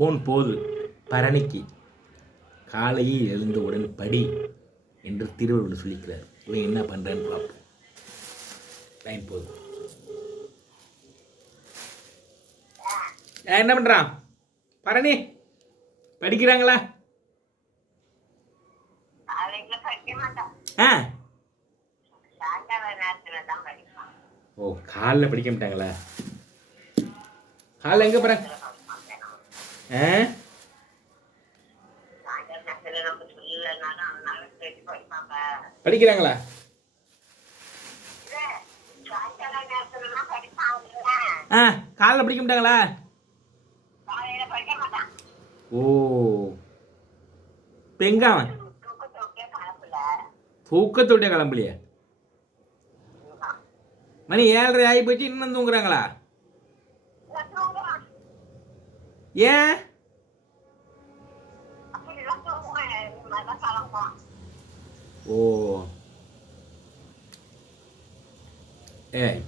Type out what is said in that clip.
Phone போகுது பரணிக்கு காலையில் எழுந்தவுடன் படி என்று திருவள்ளுவர் சொல்லிக்கிறார். இவன் என்ன பண்ணுறான்னு பார்ப்போம். போகுது ஏன் என்ன பண்ணுறான் பரணி படிக்கிறாங்களா? ஆ. ஓ காலைல படிக்க மாட்டாங்களா? காலைல எங்கே போகிறாங்க படிக்கிறாங்களா? ஆ காலைல படிக்க மாட்டாங்களா? ஓ. இப்போ எங்க அவன்? தூக்கத்தோடைய கிளம்பலையே. மணி ஏழரை ஆகி போச்சு இன்னும் தூங்குறாங்களா? ஏன் அப்படிலாம் தூங்குவேன் நல்லா கலப்பான் ஓ ஏய்